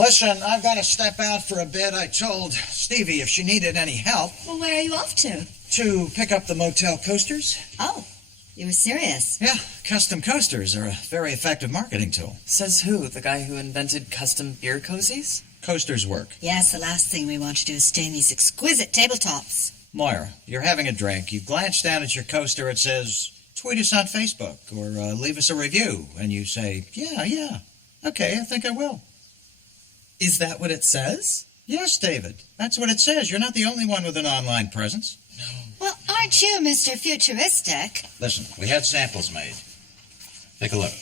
Listen, I've got to step out for a bit. I told Stevie if she needed any help. Well, where are you off to? To pick up the Motel coasters. Oh, you were serious? Yeah, custom coasters are a very effective marketing tool. Says who? The guy who invented custom beer cozies? Coasters work. Yes, the last thing we want to do is stay in these exquisite tabletops. Moira, you're having a drink. You glance down at your coaster. It says, tweet us on Facebook or leave us a review. And you say, yeah. Okay, I think I will. Is that what it says? Yes, David. That's what it says. You're not the only one with an online presence. No. Well, aren't you Mr. Futuristic? Listen, we had samples made. Take a look.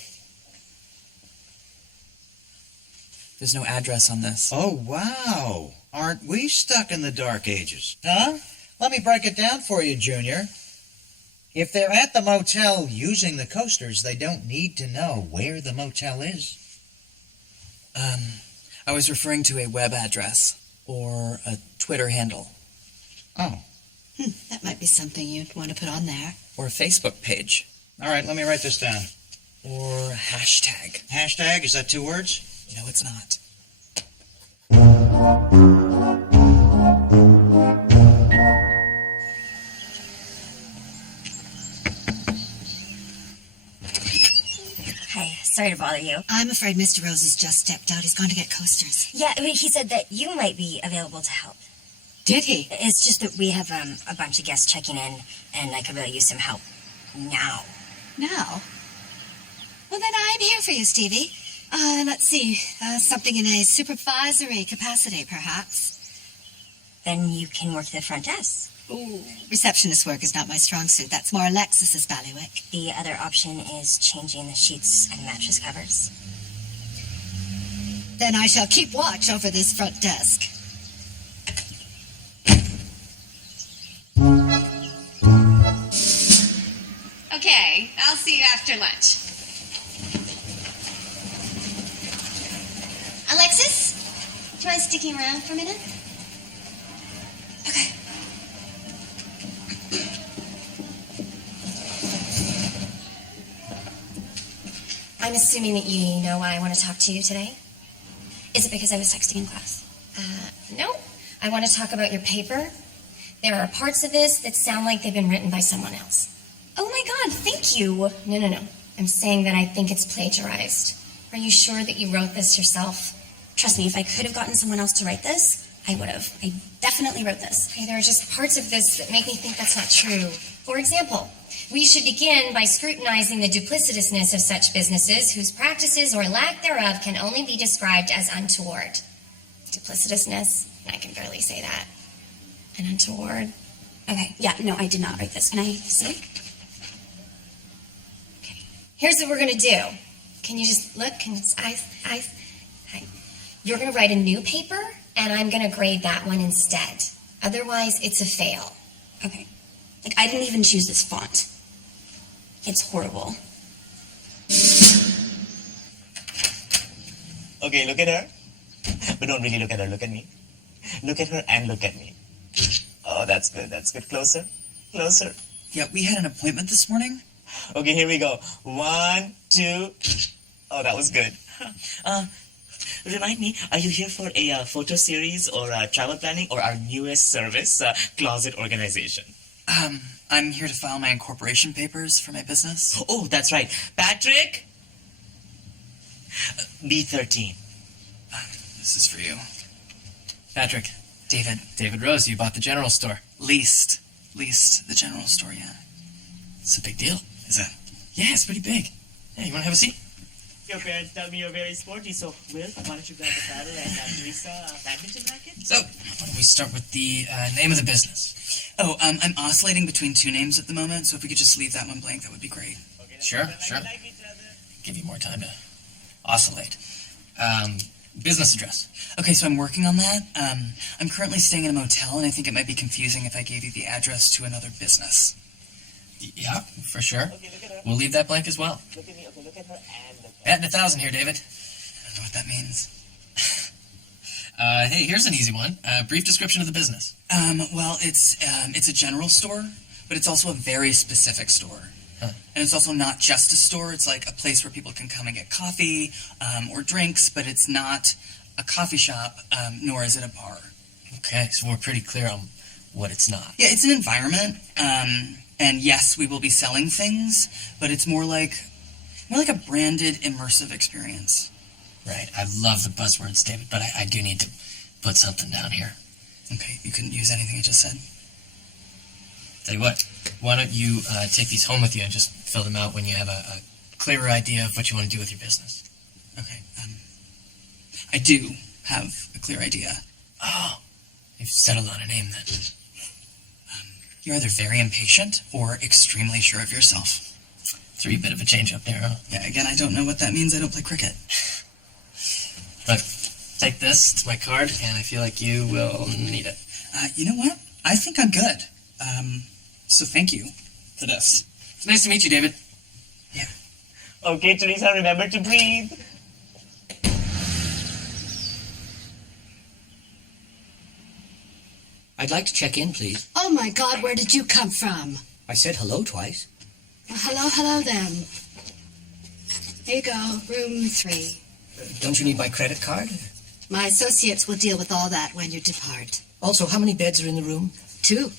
There's no address on this. Oh, wow. Aren't we stuck in the dark ages? Huh? Let me break it down for you, Junior. If they're at the motel using the coasters, they don't need to know where the motel is. I was referring to a web address or a Twitter handle. Oh. That might be something you'd want to put on there. Or a Facebook page. All right, let me write this down. Or hashtag. Hashtag, is that 2 words? No, it's not. Hi, sorry to bother you. I'm afraid Mr. Rose has just stepped out. He's gone to get coasters. Yeah, I mean, he said that you might be available to help. Did he? It's just that we have a bunch of guests checking in, and I could really use some help now. Now? Well, then I'm here for you, Stevie. Let's see. Something in a supervisory capacity, perhaps. Then you can work the front desk. Ooh. Receptionist work is not my strong suit. That's more Alexis's bailiwick. The other option is changing the sheets and mattress covers. Then I shall keep watch over this front desk. Okay, I'll see you after lunch. Alexis, do you mind sticking around for a minute? Okay. I'm assuming that you know why I want to talk to you today. Is it because I was texting in class? No. I want to talk about your paper. There are parts of this that sound like they've been written by someone else. Oh my God, thank you. No. I'm saying that I think it's plagiarized. Are you sure that you wrote this yourself? Trust me, if I could have gotten someone else to write this, I would have. I definitely wrote this. Okay, there are just parts of this that make me think that's not true. For example, we should begin by scrutinizing the duplicitousness of such businesses whose practices or lack thereof can only be described as untoward. Duplicitousness? I can barely say that. And untoward? Okay, yeah, no, I did not write this. Can I see? Okay, here's what we're gonna do. Can you just look? Can you just, eyes? Hi. You're gonna write a new paper, and I'm gonna grade that one instead. Otherwise, it's a fail. Okay. Like, I didn't even choose this font. It's horrible. Okay, look at her. But don't really look at her, look at me. Look at her and look at me. Oh, that's good, that's good. Closer, closer. Yeah, we had an appointment this morning. Okay, here we go. 1, 2. Oh, that was good. Remind me, are you here for a photo series or travel planning or our newest service, closet organization? I'm here to file my incorporation papers for my business. Oh, that's right. Patrick? B13. This is for you. Patrick, David Rose, you bought the general store. Leased the general store, yeah. It's a big deal. Is it? Yeah, it's pretty big. Yeah, you want to have a seat? Your parents tell me you're very sporty, so Will, why don't you grab the paddle and Teresa badminton racket? So, why don't we start with the name of the business? Oh, I'm oscillating between 2 names at the moment, so if we could just leave that one blank, that would be great. Okay, Sure. Like each other. Give you more time to oscillate. Business address. Okay, so I'm working on that. I'm currently staying in a motel, and I think it might be confusing if I gave you the address to another business. Yeah, for sure. Okay, look at her. We'll leave that blank as well. Look at me. Okay, look at her and look at Batting 1,000 here, David. I don't know what that means. Hey, here's an easy one. Brief description of the business. Well, it's a general store, but it's also a very specific store. Huh. And it's also not just a store. It's like a place where people can come and get coffee or drinks, but it's not a coffee shop, nor is it a bar. Okay, so we're pretty clear on what it's not. Yeah, it's an environment, and yes, we will be selling things, but it's more like a branded, immersive experience. Right, I love the buzzwords, David, but I do need to put something down here. Okay, you couldn't use anything I just said? Tell you what, why don't you take these home with you and just fill them out when you have a clearer idea of what you want to do with your business. Okay, I do have a clear idea. Oh, you've settled on a name then. You're either very impatient or extremely sure of yourself. Threw you a bit of a change up there, huh? Yeah, again, I don't know what that means. I don't play cricket. But take this, it's my card, and I feel like you will need it. You know what? I think I'm good. So thank you for this. It's nice to meet you, David. Yeah. Okay, Teresa, remember to breathe. I'd like to check in, please. Oh my God, where did you come from? I said hello twice. Well, hello then. Here you go, room 3. Don't you need my credit card? My associates will deal with all that when you depart. Also, how many beds are in the room? 2.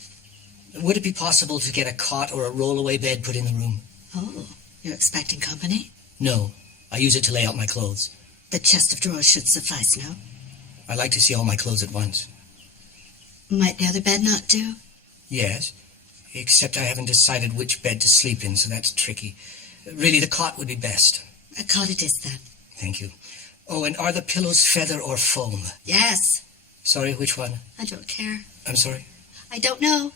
Would it be possible to get a cot or a rollaway bed put in the room? Oh, you're expecting company? No. I use it to lay out my clothes. The chest of drawers should suffice, no? I like to see all my clothes at once. Might the other bed not do? Yes, except I haven't decided which bed to sleep in, so that's tricky. Really, the cot would be best. A cot it is then. Thank you. Oh, and are the pillows feather or foam? Yes. Sorry, which one? I don't care. I'm sorry? I don't know.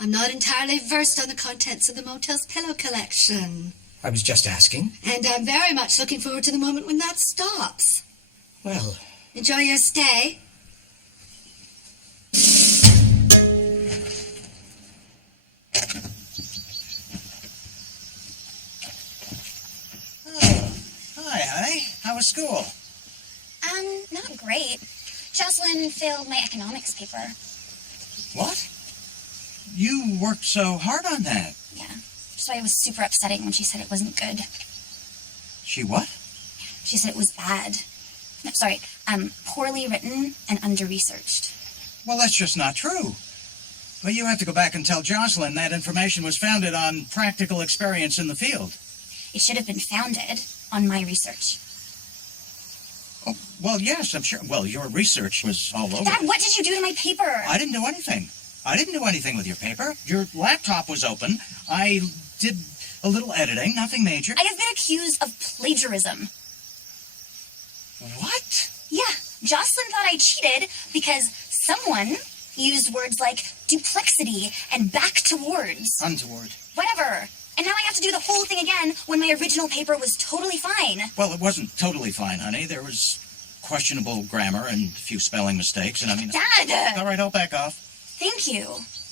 I'm not entirely versed on the contents of the motel's pillow collection. I was just asking. And I'm very much looking forward to the moment when that stops. Well, Enjoy your stay. Hi, honey. How was school? Not great. Jocelyn failed my economics paper. What? You worked so hard on that. Yeah. So it was super upsetting when she said it wasn't good. She what? She said it was bad. No, sorry, poorly written and under-researched. Well, that's just not true. Well, you have to go back and tell Jocelyn that information was founded on practical experience in the field. It should have been founded on my research. Oh, well, yes, I'm sure. Well, your research was all over. Dad, what did you do to my paper? I didn't do anything. I didn't do anything with your paper. Your laptop was open. I did a little editing, nothing major. I have been accused of plagiarism. What? Yeah, Jocelyn thought I cheated because someone used words like duplexity and back towards. Untoward. Whatever. And now I have to do the whole thing again when my original paper was totally fine. Well, it wasn't totally fine, honey. There was questionable grammar and a few spelling mistakes, and I mean... Dad! All right, I'll back off. Thank you.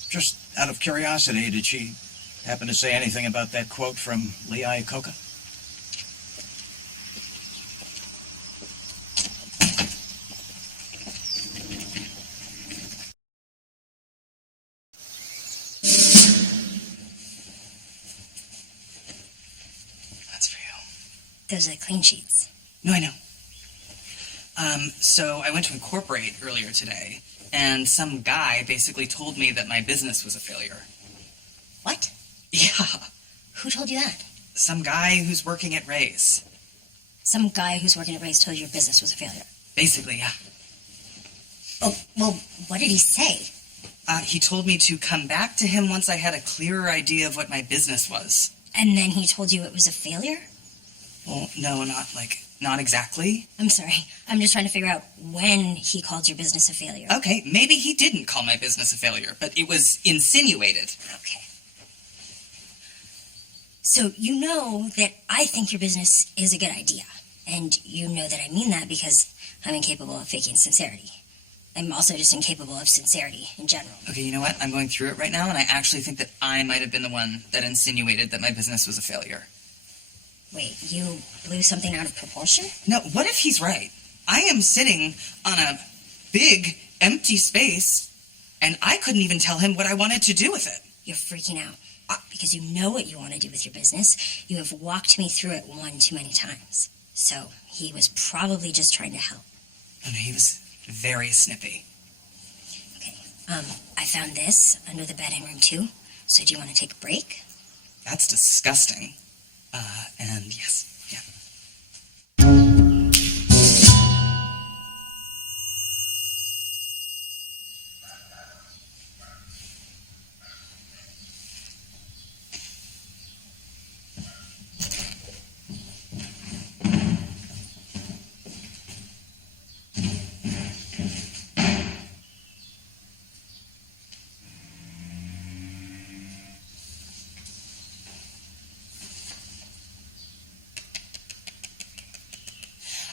Just out of curiosity, did she happen to say anything about that quote from Lee Iacocca? That's for you. Those are the clean sheets. No, I know. So I went to Incorporate earlier today, and some guy basically told me that my business was a failure. What? Yeah, Who told you that? some guy who's working at Ray's. Some guy who's working at Ray's told you your business was a failure. Basically, yeah. Oh, well, what did he say? He told me to come back to him once I had a clearer idea of what my business was. And then he told you it was a failure? Well, no, not exactly. I'm sorry. I'm just trying to figure out when he called your business a failure. Okay, maybe he didn't call my business a failure, but it was insinuated. Okay. So you know that I think your business is a good idea. And you know that I mean that because I'm incapable of faking sincerity. I'm also just incapable of sincerity in general. Okay, you know what? I'm going through it right now, and I actually think that I might have been the one that insinuated that my business was a failure. Wait, you blew something out of proportion? No, what if he's right? I am sitting on a big, empty space, and I couldn't even tell him what I wanted to do with it. You're freaking out. Because you know what you want to do with your business. You have walked me through it one too many times. So he was probably just trying to help. Oh, no, he was very snippy. Okay. I found this under the bed in room 2. So do you want to take a break? That's disgusting. And yes, yeah.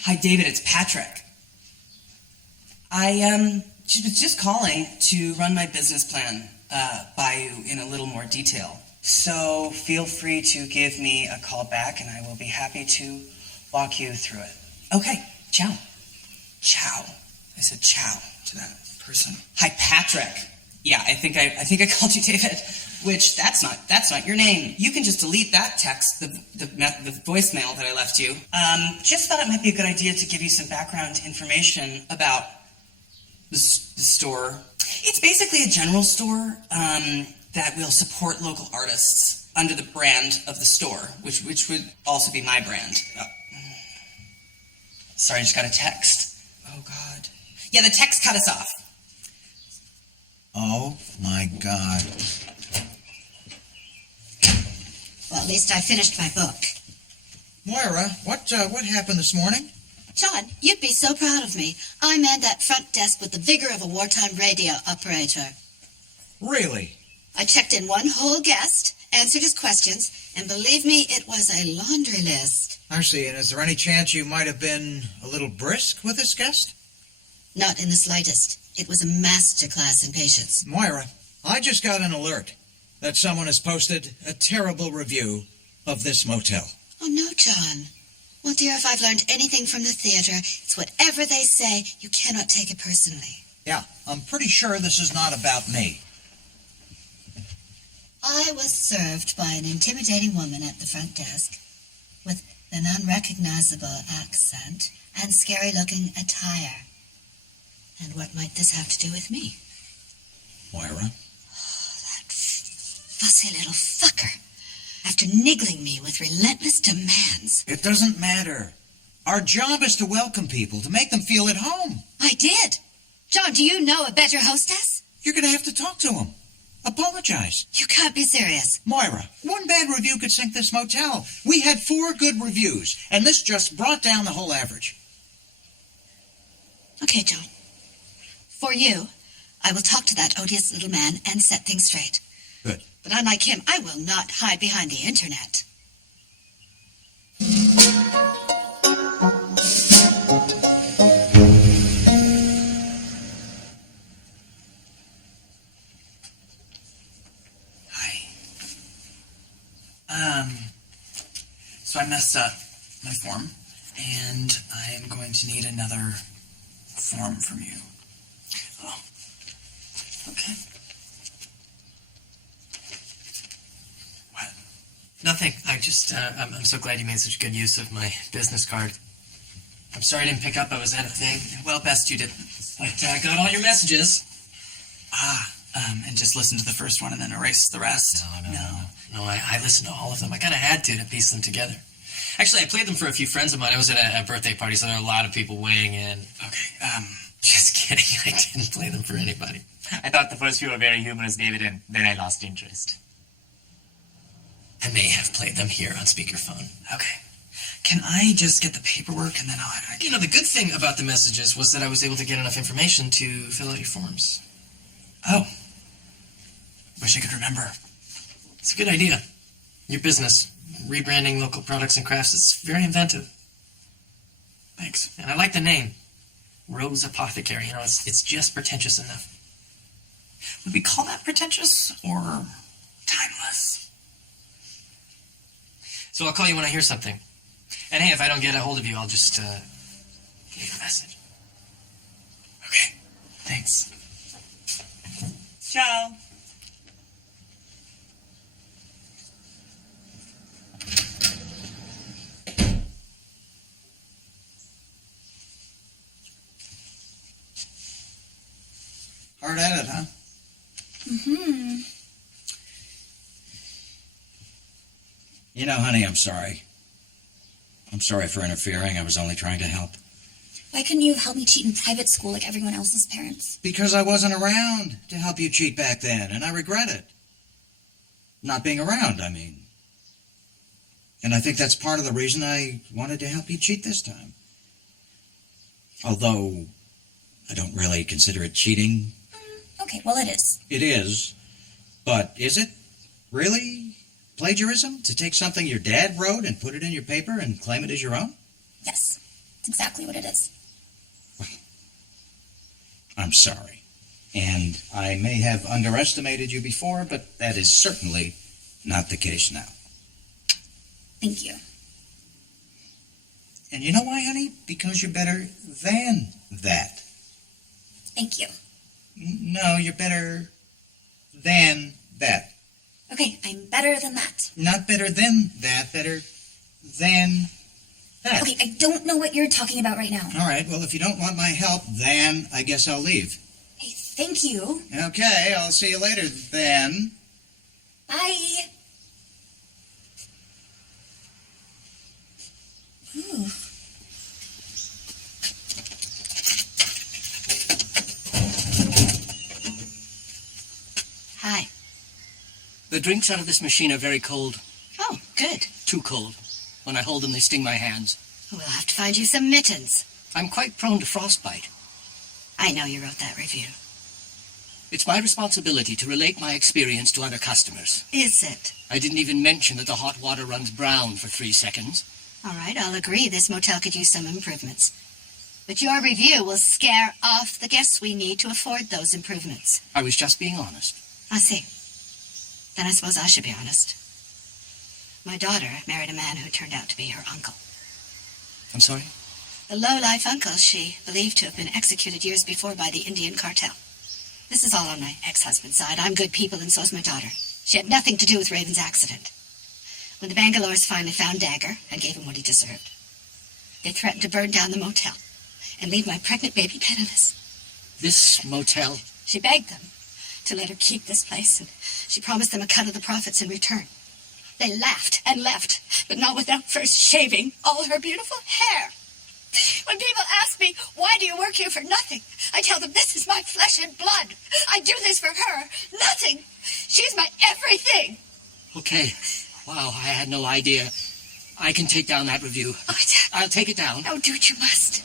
Hi, David, it's Patrick. I was just calling to run my business plan by you in a little more detail. So feel free to give me a call back and I will be happy to walk you through it. Okay, ciao. Ciao. I said ciao to that person. Hi, Patrick. Yeah, I think I called you David, which that's not your name. You can just delete that text, the voicemail that I left you. Just thought it might be a good idea to give you some background information about the store. It's basically a general store that will support local artists under the brand of the store, which would also be my brand. Sorry, I just got a text. Oh, God. Yeah, the text cut us off. Oh, my God. Well, at least I finished my book. Moira, what happened this morning? John, you'd be so proud of me. I manned that front desk with the vigor of a wartime radio operator. Really? I checked in one whole guest, answered his questions, and believe me, it was a laundry list. I see. And is there any chance you might have been a little brisk with this guest? Not in the slightest. It was a master class in patience. Moira, I just got an alert that someone has posted a terrible review of this motel. Oh, no, John. Well, dear, if I've learned anything from the theater, it's whatever they say, you cannot take it personally. Yeah, I'm pretty sure this is not about me. I was served by an intimidating woman at the front desk with an unrecognizable accent and scary-looking attire. And what might this have to do with me? Moira? That fussy little fucker. After niggling me with relentless demands. It doesn't matter. Our job is to welcome people, to make them feel at home. I did. John, do you know a better hostess? You're going to have to talk to him. Apologize. You can't be serious. Moira, one bad review could sink this motel. We had 4 good reviews, and this just brought down the whole average. Okay, John. For you, I will talk to that odious little man and set things straight. Good. But unlike him, I will not hide behind the internet. Hi. So I messed up my form, and I am going to need another form from you. Oh. Okay. What? Nothing. I just, I'm so glad you made such good use of my business card. I'm sorry I didn't pick up. I was at a thing. Well, best you didn't. But I got all your messages. And just listen to the first one and then erase the rest. No, I listened to all of them. I kind of had to piece them together. Actually, I played them for a few friends of mine. I was at a birthday party, so there were a lot of people weighing in. Okay, Just kidding. I didn't play them for anybody. I thought the first few were very humorous, David, and then I lost interest. I may have played them here on speakerphone. okay. Can I just get the paperwork and then I'll... You know, the good thing about the messages was that I was able to get enough information to fill out your forms. Oh. Wish I could remember. It's a good idea. Your business, rebranding local products and crafts, it's very inventive. Thanks. And I like the name. Rose Apothecary. You know, it's just pretentious enough. Would we call that pretentious or timeless? So I'll call you when I hear something. And hey, if I don't get a hold of you, I'll just give you a message. Okay. Thanks. Ciao. hard at it, huh? Mm-hmm. You know, honey, I'm sorry. I'm sorry for interfering. I was only trying to help. Why couldn't you have helped me cheat in private school like everyone else's parents? Because I wasn't around to help you cheat back then, and I regret it. Not being around, I mean. And I think that's part of the reason I wanted to help you cheat this time. Although, I don't really consider it cheating. Okay, well it is. It is. But is it really plagiarism to take something your dad wrote and put it in your paper and claim it as your own? Yes, it's exactly what it is. I'm sorry. And I may have underestimated you before, but that is certainly not the case now. Thank you. And you know why, honey? Because you're better than that. Thank you. No, you're better than that. Okay, I'm better than that. Not better than that, better than that. Okay, I don't know what you're talking about right now. All right, well, if you don't want my help, then I guess I'll leave. Hey, thank you. Okay, I'll see you later then. Bye. Ooh. Hi. The drinks out of this machine are very cold. Oh, good. Too cold. When I hold them, they sting my hands. We'll have to find you some mittens. I'm quite prone to frostbite. I know you wrote that review. It's my responsibility to relate my experience to other customers. Is it? I didn't even mention that the hot water runs brown for 3 seconds. All right, I'll agree this motel could use some improvements. But your review will scare off the guests we need to afford those improvements. I was just being honest. I see. Then I suppose I should be honest. My daughter married a man who turned out to be her uncle. I'm sorry? The low-life uncle she believed to have been executed years before by the Indian cartel. This is all on my ex-husband's side. I'm good people, and so's my daughter. She had nothing to do with Raven's accident. When the Bangalores finally found Dagger and gave him what he deserved, they threatened to burn down the motel and leave my pregnant baby penniless. This motel? She begged them to let her keep this place, and she promised them a cut of the profits in return. They laughed and left, but not without first shaving all her beautiful hair. When people ask me, why do you work here for nothing? I tell them this is my flesh and blood. I do this for her. Nothing. She's my everything. Okay. Wow, I had no idea. I can take down that review. Oh, I'll take it down. do what you must.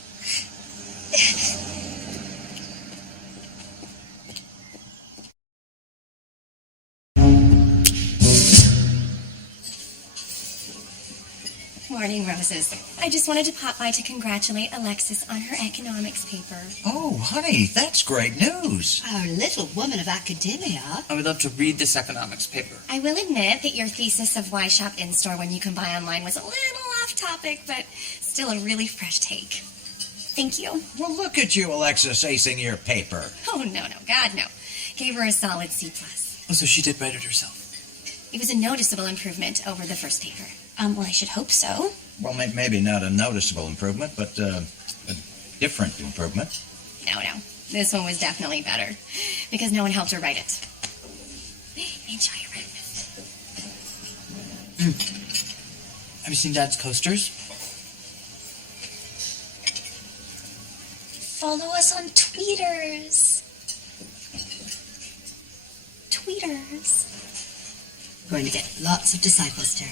Morning, Roses. I just wanted to pop by to congratulate Alexis on her economics paper. Oh, honey, that's great news. Our little woman of academia. I would love to read this economics paper. I will admit that your thesis of why shop in-store when you can buy online was a little off topic, but still a really fresh take. Thank you. Well, look at you, Alexis, acing your paper. Oh, no, God, no. Gave her a solid C+. Oh, so she did write it herself. It was a noticeable improvement over the first paper. Well, I should hope so. Well, maybe not a noticeable improvement, but a different improvement. No. This one was definitely better because no one helped her write it. Enjoy your breakfast. Have you seen Dad's coasters? Follow us on tweeters. Going to get lots of disciples, dear.